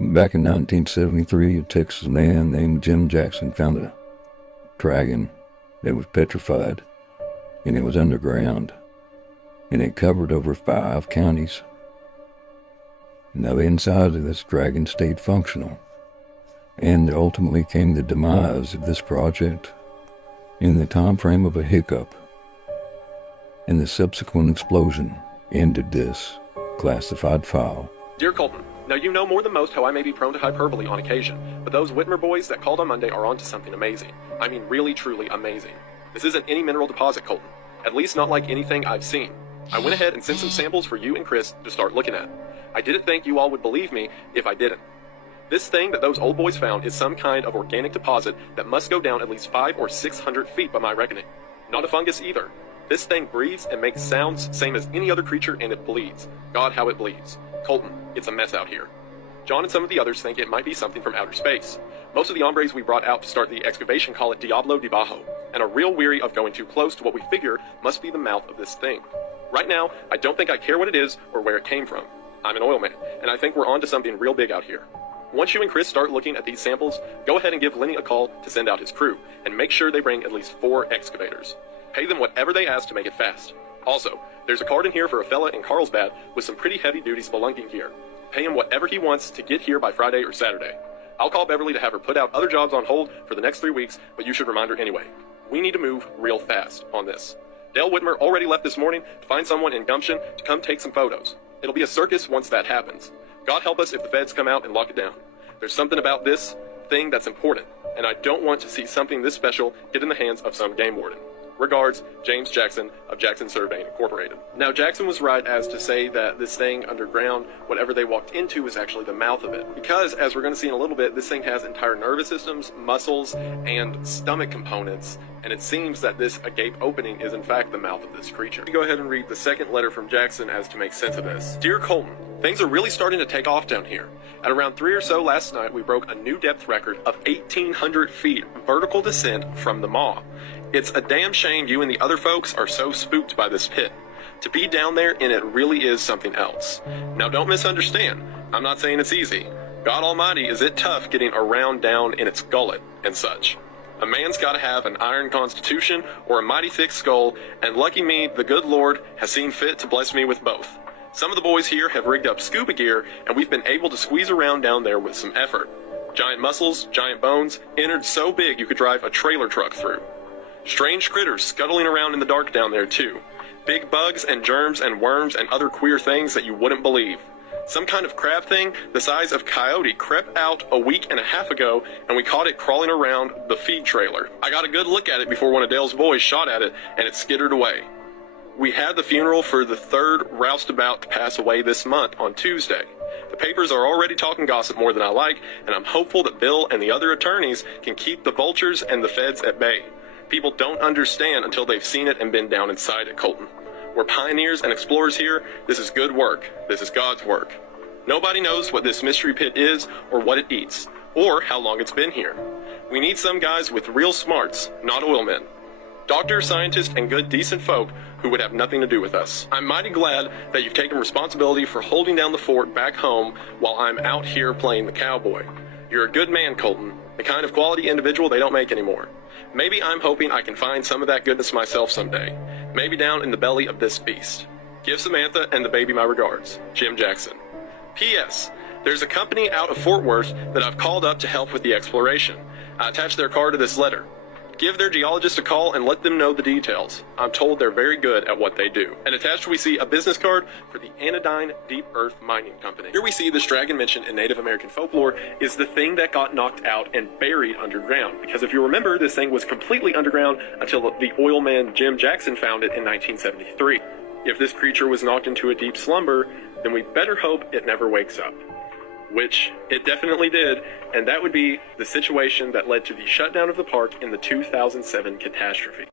Back in 1973, a Texas man named Jim Jackson found a dragon that was petrified, and it was underground, and it covered over 5 counties. Now the inside of this dragon stayed functional, and ultimately came the demise of this project in the time frame of a hiccup, and the subsequent explosion ended this classified file. Dear Colton, now you know more than most how I may be prone to hyperbole on occasion, but those Whitmer boys that called on Monday are onto something amazing. I mean really truly amazing. This isn't any mineral deposit, Colton. At least not like anything I've seen. I went ahead and sent some samples for you and Chris to start looking at. I didn't think you all would believe me if I didn't. This thing that those old boys found is some kind of organic deposit that must go down at least 500 or 600 feet by my reckoning. Not a fungus either. This thing breathes and makes sounds same as any other creature, and it bleeds. God, how it bleeds. Colton, it's a mess out here. John and some of the others think it might be something from outer space. Most of the hombres we brought out to start the excavation call it Diablo de Bajo, and are real weary of going too close to what we figure must be the mouth of this thing. Right now, I don't think I care what it is or where it came from. I'm an oil man, and I think we're on to something real big out here. Once you and Chris start looking at these samples, go ahead and give Lenny a call to send out his crew, and make sure they bring at least 4 excavators. Pay them whatever they ask to make it fast. Also, there's a card in here for a fella in Carlsbad with some pretty heavy-duty spelunking gear. Pay him whatever he wants to get here by Friday or Saturday. I'll call Beverly to have her put out other jobs on hold for the next 3 weeks, but you should remind her anyway. We need to move real fast on this. Dale Whitmer already left this morning to find someone in Gumption to come take some photos. It'll be a circus once that happens. God help us if the feds come out and lock it down. There's something about this thing that's important, and I don't want to see something this special get in the hands of some game warden. Regards, James Jackson of Jackson Surveying Incorporated. Now, Jackson was right as to say that this thing underground, whatever they walked into, was actually the mouth of it. Because, as we're going to see in a little bit, this thing has entire nervous systems, muscles, and stomach components, and it seems that this agape opening is in fact the mouth of this creature. Go ahead and read the second letter from Jackson as to make sense of this. Dear Colton, things are really starting to take off down here. At around 3 or so last night, we broke a new depth record of 1,800 feet vertical descent from the maw. It's a damn shame you and the other folks are so spooked by this pit. To be down there in it really is something else. Now don't misunderstand, I'm not saying it's easy. God almighty, is it tough getting around down in its gullet and such. A man's gotta have an iron constitution or a mighty thick skull, and lucky me, the good Lord has seen fit to bless me with both. Some of the boys here have rigged up scuba gear, and we've been able to squeeze around down there with some effort. Giant muscles, giant bones, innards so big you could drive a trailer truck through. Strange critters scuttling around in the dark down there too. Big bugs and germs and worms and other queer things that you wouldn't believe. Some kind of crab thing the size of coyote crept out a week and a half ago, and we caught it crawling around the feed trailer. I got a good look at it before one of Dale's boys shot at it, and it skittered away. We had the funeral for the 3rd roustabout to pass away this month on Tuesday. The papers are already talking gossip more than I like, and I'm hopeful that Bill and the other attorneys can keep the vultures and the feds at bay. People don't understand until they've seen it and been down inside it, Colton. We're pioneers and explorers here. This is good work. This is God's work. Nobody knows what this mystery pit is or what it eats, or how long it's been here. We need some guys with real smarts, not oil men. Doctors, scientists, and good, decent folk who would have nothing to do with us. I'm mighty glad that you've taken responsibility for holding down the fort back home while I'm out here playing the cowboy. You're a good man, Colton, the kind of quality individual they don't make anymore. Maybe I'm hoping I can find some of that goodness myself someday. Maybe down in the belly of this beast. Give Samantha and the baby my regards. Jim Jackson. P.S. There's a company out of Fort Worth that I've called up to help with the exploration. I attached their card to this letter. Give their geologist a call and let them know the details. I'm told they're very good at what they do. And attached we see a business card for the Anodyne Deep Earth Mining Company. Here we see this dragon mentioned in Native American folklore is the thing that got knocked out and buried underground. Because if you remember, this thing was completely underground until the oil man Jim Jackson found it in 1973. If this creature was knocked into a deep slumber, then we better hope it never wakes up. Which it definitely did, and that would be the situation that led to the shutdown of the park in the 2007 catastrophe.